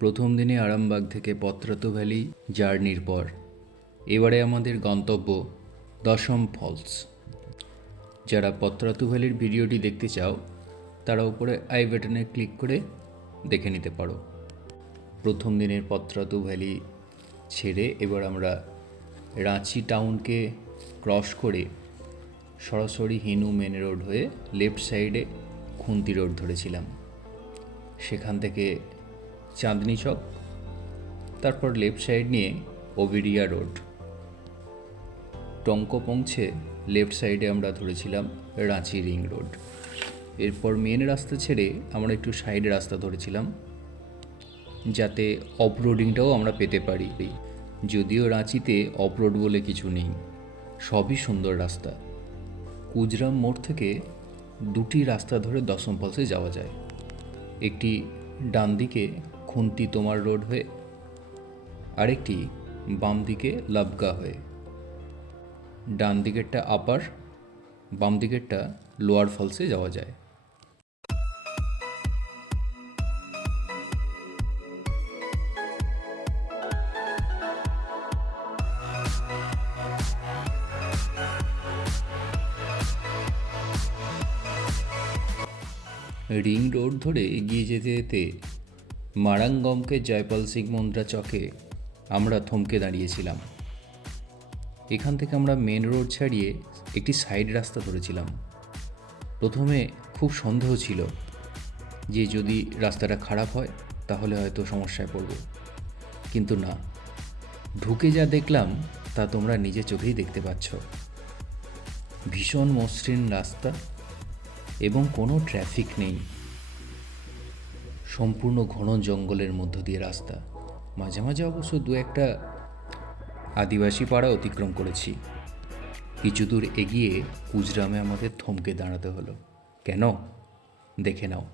প্রথম দিনে আরামবাগ থেকে পত্রাতু ভ্যালি জার্নির পর এবারে আমাদের গন্তব্য দশম ফলস। যারা পত্রাতু ভ্যালির ভিডিওটি দেখতে চাও তারা উপরে আই বাটনে ক্লিক করে দেখে নিতে পারো। প্রথম দিনের পত্রাতু ভ্যালি ছেড়ে এবার আমরা রাঁচি টাউনকে ক্রস করে সরাসরি হিনু মেন রোড হয়ে লেফট সাইডে খুন্তি রোড ধরেছিলাম। সেখান থেকে চাঁদনি চক, তারপর লেফট সাইড নিয়ে ওবিরিয়া রোড। টঙ্ক পৌঁছে লেফট সাইডে আমরা ধরেছিলাম রাঁচি রিং রোড। এরপর মেন রাস্তা ছেড়ে আমরা একটু সাইড রাস্তা ধরেছিলাম যাতে অফরোডিংটাও আমরা পেতে পারি। যদিও রাঁচিতে অফরোড বলে কিছু নেই, সবই সুন্দর রাস্তা। কুজরাম মোড় থেকে দুটি রাস্তা ধরে দশম ফলসে যাওয়া যায়। একটি ডান দিকে খুন্তি তোমার রোড হয়ে, আরেকটি বাম দিকে লাবগা হয়ে। ডান দিকেরটা আপার, বাম দিকেরটা লোয়ার ফলসে যাওয়া যায়। রিং রোড ধরে এগিয়ে যেতে যেতে মারাঙ্গমকে জয়পাল সিং মুন্দ্রা চকে আমরা থমকে দাঁড়িয়েছিলাম। এখান থেকে আমরা মেন রোড ছাড়িয়ে একটি সাইড রাস্তা ধরেছিলাম। প্রথমে খুব সন্দেহ ছিল যে যদি রাস্তাটা খারাপ হয় তাহলে হয়তো সমস্যায় পড়ব, কিন্তু না, ঢুকে যা দেখলাম তা তোমরা নিজে চোখেই দেখতে পাচ্ছ। ভীষণ মসৃণ রাস্তা এবং কোনো ট্রাফিক নেই। সম্পূর্ণ ঘন জঙ্গলের মধ্য দিয়ে রাস্তা। মাঝে মাঝে অবশ্য দু একটা আদিবাসী পাড়া অতিক্রম করেছি। কিছু দূর এগিয়ে কুজরামে আমাদের থমকে দাঁড়াতে হলো। কেন? দেখে নাও।